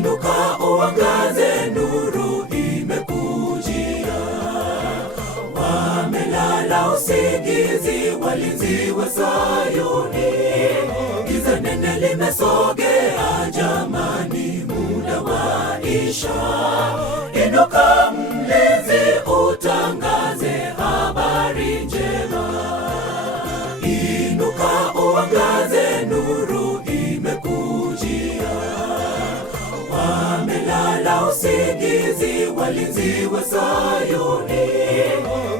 Inuka uangaze, nuru imekujia. Wamelala usingizi walinzi wa Sayuni, giza nene limesogea jamani, muda waisha. Inuka mlinzi, utangaze habari njema. Inuka uangaze, nuru imekujia. Wamelala usingizi walinzi wa Sayuni,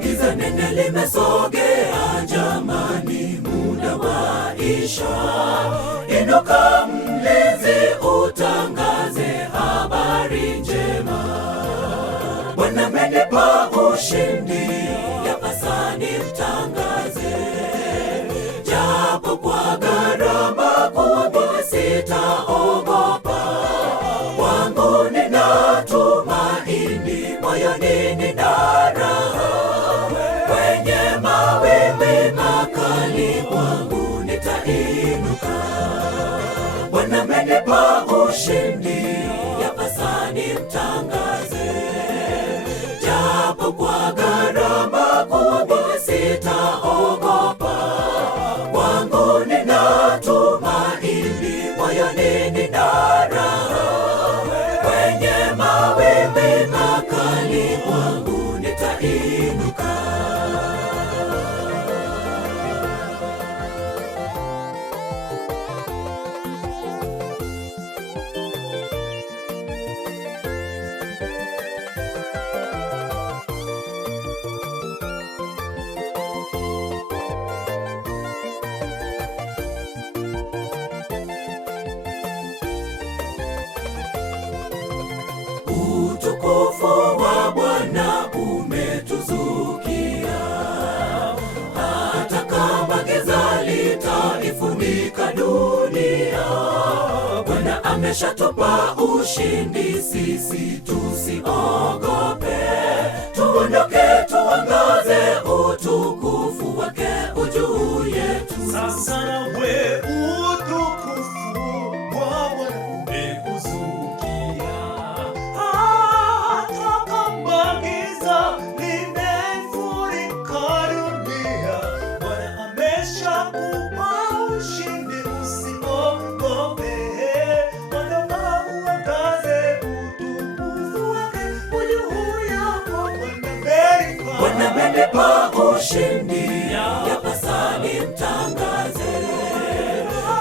giza nene limesogea jamani, muda waisha. Inuka mlinzi, utangaze habari njema. Bwana amenipa ushindi, yapasa nimtangaze. Japo kwa gharama kubwa sitaogopa. Kwangu nina tumaini, moyoni nina raha. Kwenye mawimbi makali kwangu nitainuka. Bwana amenipa ushindi, yapasa nimtangaze. Japo kwa gharama kubwa sitaogopa. Kwangu nina tumaini, moyoni nina raha. Kwenye mawimbi makali kwangu nitainuka. Utukufu wa Bwana umetuzukia, hata kama giza litaifunika dunia. Bwana ameshatupa ushindi, sisi tusiogope. Tuondoke tuangaze, utukufu wake ujuu yetu. Sasa nawe utukufu wa Bwana umekuzukia, hata kama giza limefurika dunia. Bwana ameshakupa ushindi, usiogope. Ondoka uangaze, utukufu wake ujuu yako. Bwana amenipa ushindi, yapasa nimtangaze.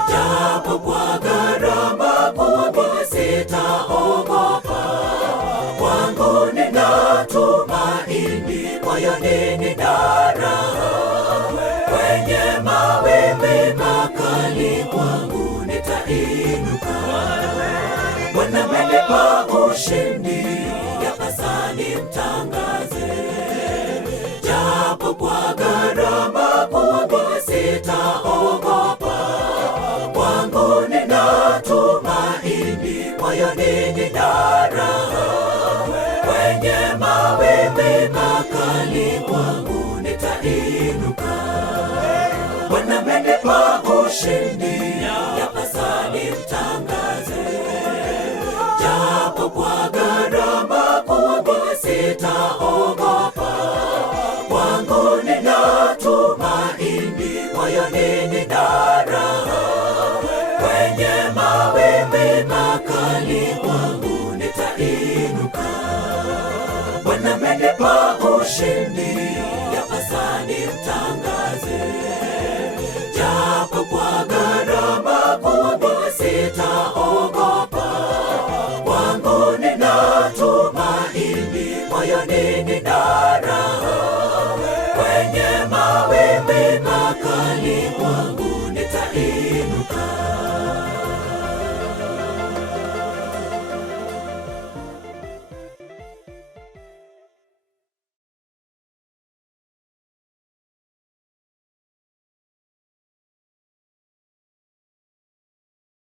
Japo kwa gharama kubwa sitaogopa. Kwangu nina tumaini, moyoni nina raha. Kwenye mawimbi makali kwangu nitainuka. Bwana amenipa ushindi, yapasa nimtangaze. Japo kwa gharama kubwa sitaogopa. Kwangu nina tumaini, moyoni nina raha. Kwenye mawimbi makali kwangu nitainuka. Bwana amenipa ushindi, yapasa nimtangaze. Japo kwa gharama kubwa sitaogopa. Kwangu nina tumaini, moyoni nina raha. Kwenye mawimbi makali kwangu nitainuka. Bwana amenipa ushindi, yapasa nimtangaze. Japo kwa gharama